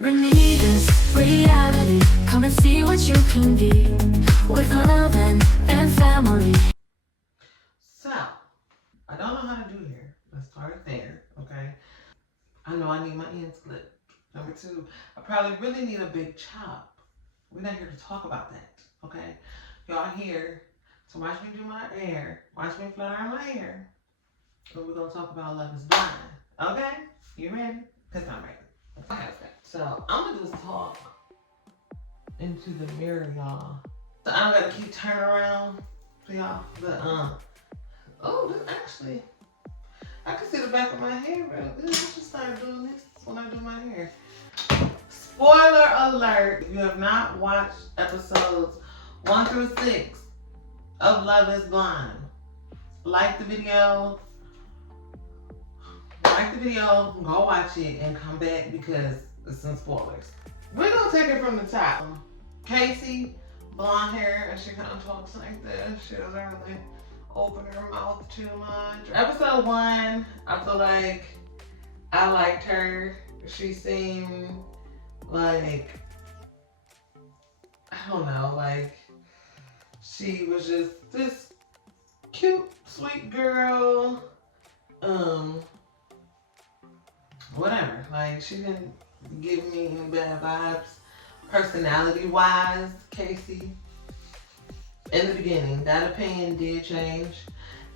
Beneath this reality, come and see what you can be with love and family. So, I don't know how to do hair. Let's start there, okay? I know I need my ends clipped. Number two, I probably really need a big chop. We're not here to talk about that, okay? Y'all here to watch me do my hair, watch me flat iron my hair, and we're gonna talk about Love is Blind, okay? You ready? Because I'm ready. Okay. So, I'm gonna just talk into the mirror, y'all. So, I don't gotta keep turning around for y'all, but, oh, this actually, I can see the back of my hair real good. I should start doing this when I do my hair. Spoiler alert, if you have not watched episodes 1 through 6 of Love is Blind, like the video, go watch it and come back because it's some spoilers. We're gonna take it from the top. Casey, blonde hair, and she kind of talks like this. She doesn't really open her mouth too much. Episode 1, I feel like I liked her. She seemed like, I don't know, like she was just this cute, sweet girl. Whatever. Like, she didn't give me any bad vibes, personality-wise, Casey. In the beginning, that opinion did change.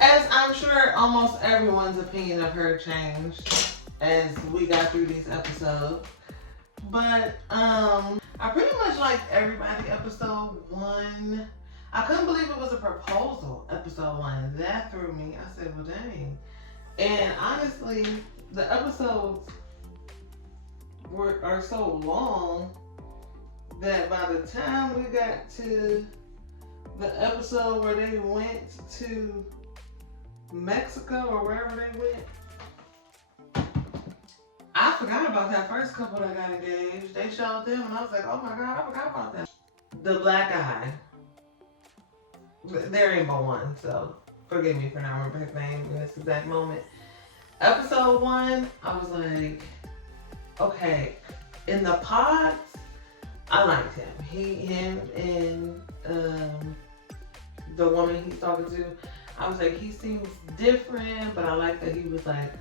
As I'm sure almost everyone's opinion of her changed as we got through these episodes. But, I pretty much liked everybody episode 1. I couldn't believe it was a proposal, episode 1. That threw me. I said, well, dang. And honestly, the episodes are so long that by the time we got to the episode where they went to Mexico or wherever they went, I forgot about that first couple that got engaged. They showed them and I was like, oh my God, I forgot about that. The black eye. They're Rainbow One, so forgive me for not remembering his name in this exact moment. Episode 1, I was like, okay, in the pods, I liked him. Him and the woman he's talking to, I was like, he seems different, but I like that he was like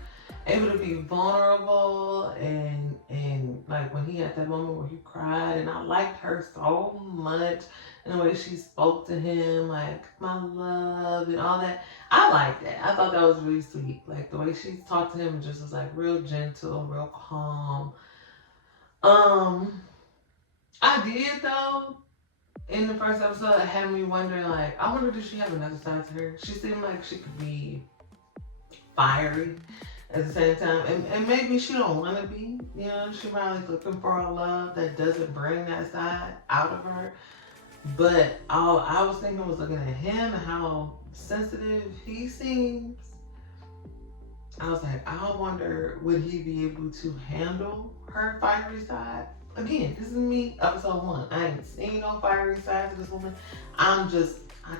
able to be vulnerable and like when he had that moment where he cried, and I liked her so much and the way she spoke to him, like my love and all that. I liked that. I thought that was really sweet. Like the way she talked to him just was like real gentle, real calm. I did though, in the first episode, it had me wondering, like, I wonder, does she have another side to her? She seemed like she could be fiery at the same time. And maybe she don't want to be, you know, she probably looking for a love that doesn't bring that side out of her. But all I was thinking was looking at him and how sensitive he seems. I was like, I wonder, would he be able to handle her fiery side? Again, this is me, episode 1. I ain't seen no fiery side to this woman. I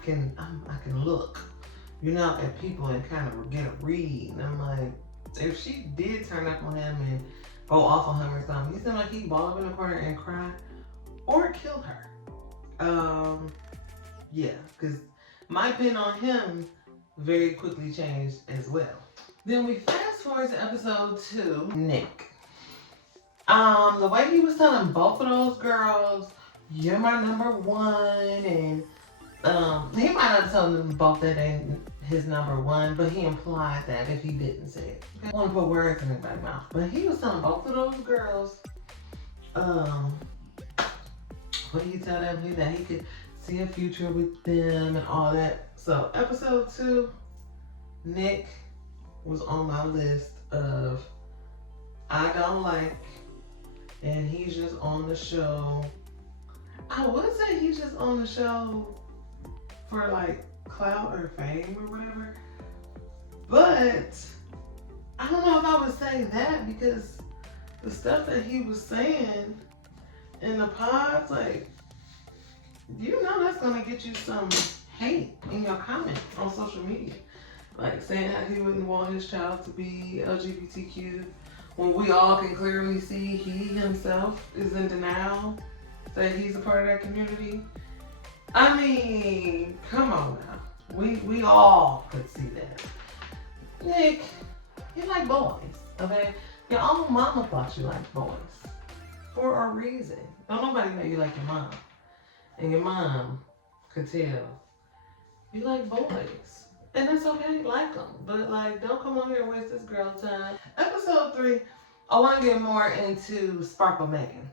can look, you know, at people and kind of get a read. And I'm like, if she did turn up on him and go off on him or something, he seemed like he'd ball up in the corner and cry or kill her. Yeah, because my opinion on him very quickly changed as well. Then we fast forward to episode 2, Nick. The way he was telling both of those girls, you're my number 1, and he might not tell them both that ain't his number 1, but he implied that if he didn't say it. I don't want to put words in anybody's mouth, but he was telling both of those girls, what did he tell them? That he could see a future with them and all that. So episode 2, Nick was on my list of I don't like, and he's just on the show. I would say he's just on the show for like clout or fame or whatever. But I don't know if I would say that, because the stuff that he was saying in the pods, like, you know that's gonna get you some hate in your comments on social media. Like saying how he wouldn't want his child to be LGBTQ, when we all can clearly see he himself is in denial that he's a part of that community. I mean, come on now. We all could see that. Nick, you like boys, okay? Your own mama thought you liked boys. For a reason. Don't nobody know you like your mom. And your mom could tell you like boys. And that's okay, like them. But like, don't come on here and waste this girl time. Episode 3, I want to get more into Sparkle Megan.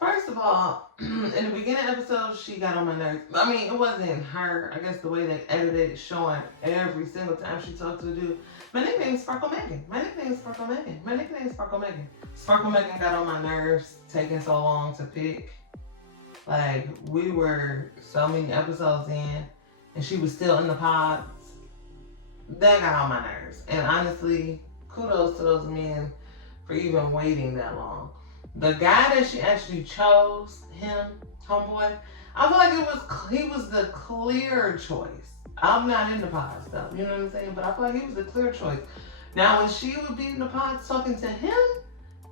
First of all, in the beginning episode, she got on my nerves. I mean, it wasn't her. I guess the way they edited it, showing every single time she talked to the dude. My nickname is Sparkle Megan. My nickname is Sparkle Megan. My nickname is Sparkle Megan. Sparkle Megan got on my nerves, taking so long to pick. Like, we were so many episodes in, and she was still in the pods. That got on my nerves. And honestly, kudos to those men for even waiting that long. The guy that she actually chose, him, homeboy, I feel like he was the clear choice. I'm not in the pod stuff, you know what I'm saying? But I feel like he was the clear choice. Now, when she would be in the pods talking to him,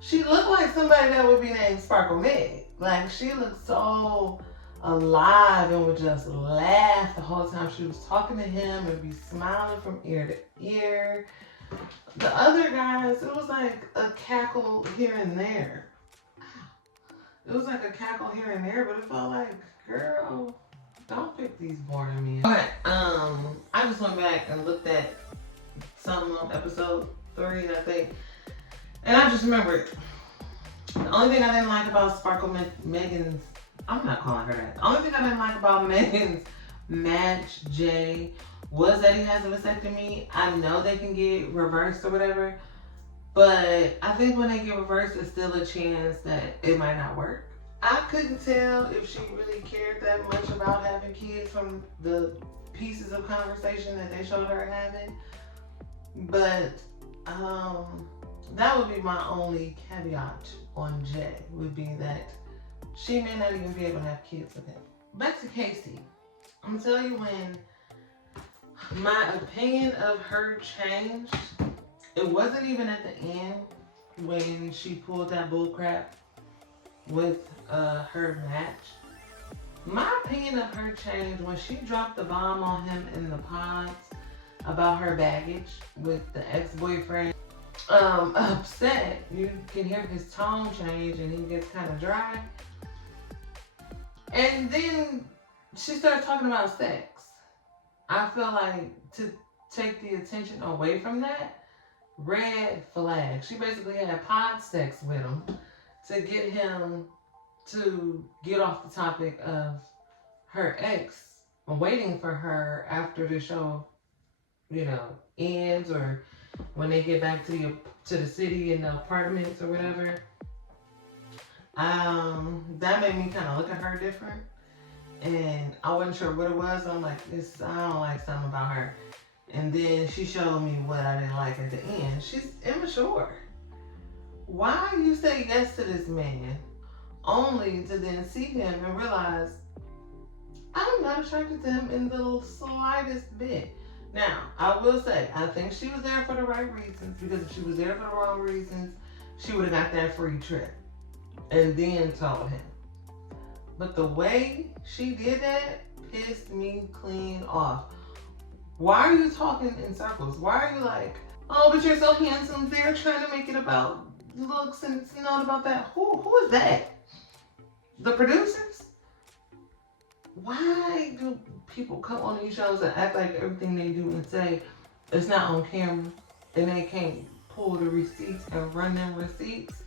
she looked like somebody that would be named Sparkle Meg. Like, she looked so alive and would just laugh the whole time she was talking to him and be smiling from ear to ear. The other guys, it was like a cackle here and there. It was like a cackle here and there, but it felt like, girl, don't pick these boring men. Okay, I just went back and looked at something on episode 3, I think, and I just remembered the only thing I didn't like about Sparkle Megan's, I'm not calling her that. The only thing I didn't like about Megan's match, Jay, was that he has a vasectomy. I know they can get reversed or whatever, but I think when they get reversed, there's still a chance that it might not work. I couldn't tell if she really cared that much about having kids from the pieces of conversation that they showed her having. But that would be my only caveat on Jay, would be that she may not even be able to have kids with him. Back to Casey. I'm gonna tell you when my opinion of her changed. It wasn't even at the end when she pulled that bull crap with her match. My opinion of her changed when she dropped the bomb on him in the pods about her baggage with the ex-boyfriend. Upset, you can hear his tone change and he gets kind of dry. And then she started talking about sex. I feel like to take the attention away from that, red flag. She basically had pod sex with him to get him to get off the topic of her ex waiting for her after the show, you know, ends, or when they get back to the city in the apartments or whatever. That made me kind of look at her different, and I wasn't sure what it was. I'm like, I don't like something about her. And then she showed me what I didn't like at the end. She's immature. Why you say yes to this man only to then see him and realize I'm not attracted to him in the slightest bit? Now, I will say, I think she was there for the right reasons, because if she was there for the wrong reasons, she would have got that free trip and then told him. But the way she did that pissed me clean off. Why are you talking in circles? Why are you like, oh, but you're so handsome? They're trying to make it about looks and it's not about that. Who is that? The producers? Why do people come on these shows and act like everything they do and say it's not on camera and they can't pull the receipts and run them receipts?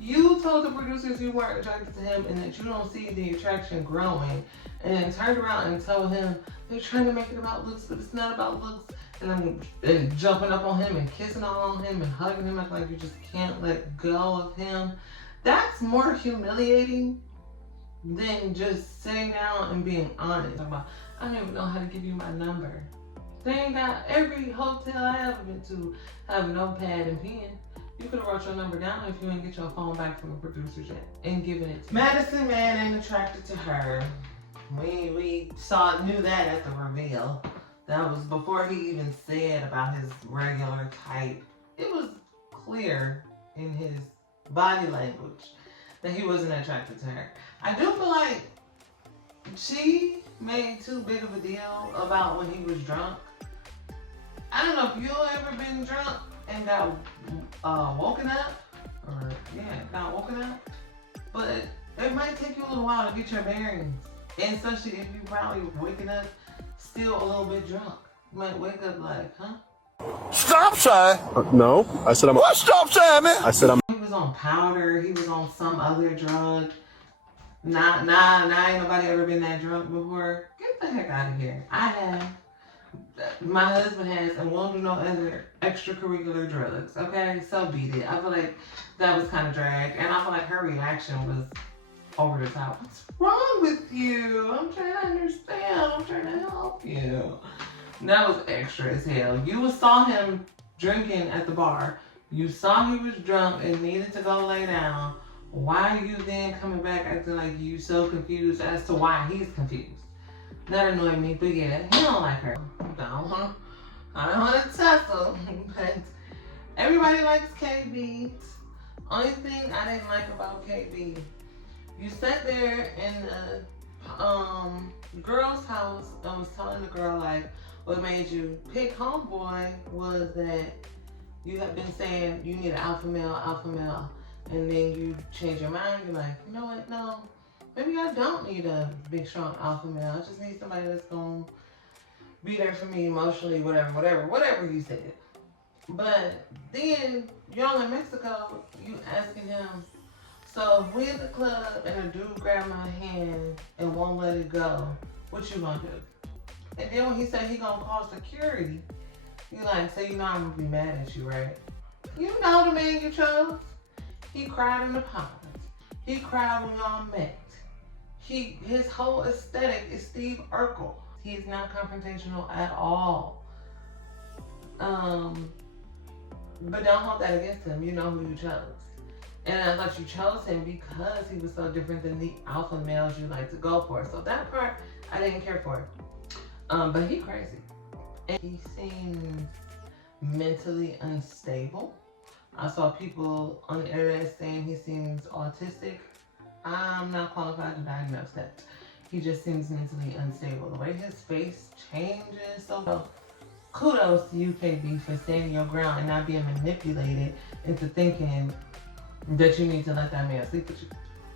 You told the producers you weren't attracted to him and that you don't see the attraction growing, and then turned around and told him they're trying to make it about looks, but it's not about looks. And jumping up on him and kissing all on him and hugging him, acting like you just can't let go of him. That's more humiliating than just sitting down and being honest. About, I don't even know how to give you my number. They ain't got, every hotel I ever been to have a notepad and pen. You could have wrote your number down if you didn't get your phone back from the producers yet and given it to Madison Man ain't attracted to her. We knew that at the reveal. That was before he even said about his regular type. It was clear in his body language that he wasn't attracted to her. I do feel like she made too big of a deal about when he was drunk. I don't know if you've ever been drunk and got woken up, or got woken up, but it might take you a little while to get your bearings, and especially if you probably waking up still a little bit drunk. You might wake up like, huh? Stop sign? No, I said I'm. What stop sign, man? I said I'm. He was on powder. He was on some other drug. Nah, ain't nobody ever been that drunk before. Get the heck out of here. I have. My husband has, and won't do no other extracurricular drugs. Okay, so beat it. I feel like that was kind of drag, and I feel like her reaction was over the top. What's wrong with you? I'm trying to understand. I'm trying to help you. That was extra as hell. You saw him drinking at the bar. You saw he was drunk and needed to go lay down. Why are you then coming back acting like you so confused as to why he's confused? That annoyed me, but yeah, he don't like her. I don't want to tussle, but everybody likes KB. Only thing I didn't like about KB, you sat there in the girl's house and was telling the girl like, what made you pick homeboy was that you have been saying you need an alpha male, and then you change your mind. You're like, you know what? No, maybe I don't need a big, strong alpha male. I just need somebody that's gonna be there for me emotionally, whatever you said. But then y'all in Mexico, you asking him, so if we at the club and a dude grab my hand and won't let it go, what you gonna do? And then when he said he gonna call security, you like, so you know I'm gonna be mad at you, right? You know the man you chose. He cried in the pond. He cried when y'all met. His whole aesthetic is Steve Urkel. He's not confrontational at all. But don't hold that against him. You know who you chose. And I thought you chose him because he was so different than the alpha males you like to go for. So that part, I didn't care for. But he crazy. And he seems mentally unstable. I saw people on the internet saying he seems autistic. I'm not qualified to diagnose that. He just seems mentally unstable. The way his face changes. So kudos to you, KB, for standing your ground and not being manipulated into thinking that you need to let that man sleep with you.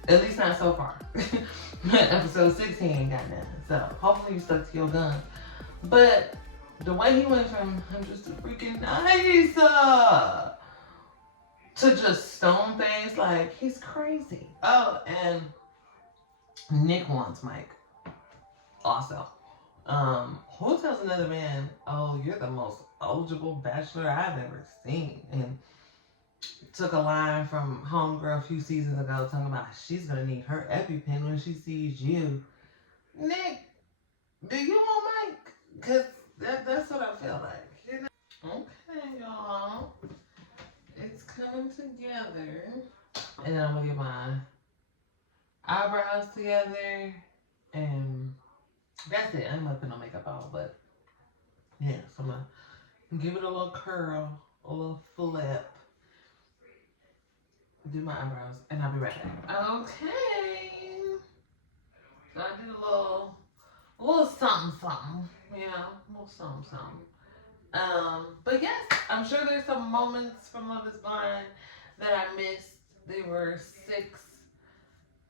At least not so far. Episode 6, he ain't got nothing. So hopefully you stuck to your gun. But the way he went from, I'm just a freaking nice, to just stone things, like, he's crazy. Oh, and Nick wants Mike. Also. Who tells another man, oh, you're the most eligible bachelor I've ever seen? And took a line from Homegirl a few seasons ago talking about she's gonna need her EpiPen when she sees you. Nick, do you want Mike? Because that's what I feel like, you know? Okay, y'all. It's coming together. And then I'm gonna get my eyebrows together. And that's it. I'm not putting no makeup on, but yeah, so I'm gonna give it a little curl, a little flip. Do my eyebrows, and I'll be right back. Okay. So I did a little something, you know, a little something. But yes, I'm sure there's some moments from Love is Blind that I missed. There were 6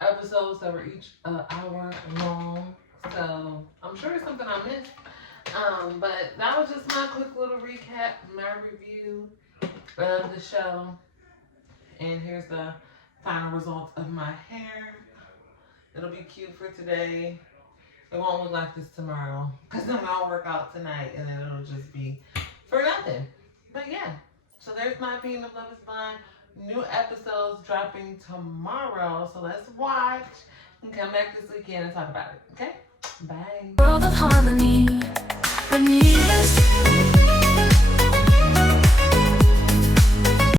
episodes that were each hour long. So I'm sure it's something I missed. But that was just my quick little recap, my review of the show. And here's the final result of my hair. It'll be cute for today. It won't look like this tomorrow because I'm gonna work out tonight and then it'll just be for nothing. But yeah, so there's my opinion of Love is Blind. New episodes dropping tomorrow, so let's watch and come back this weekend and talk about it. Okay, bye. World of harmony beneath us.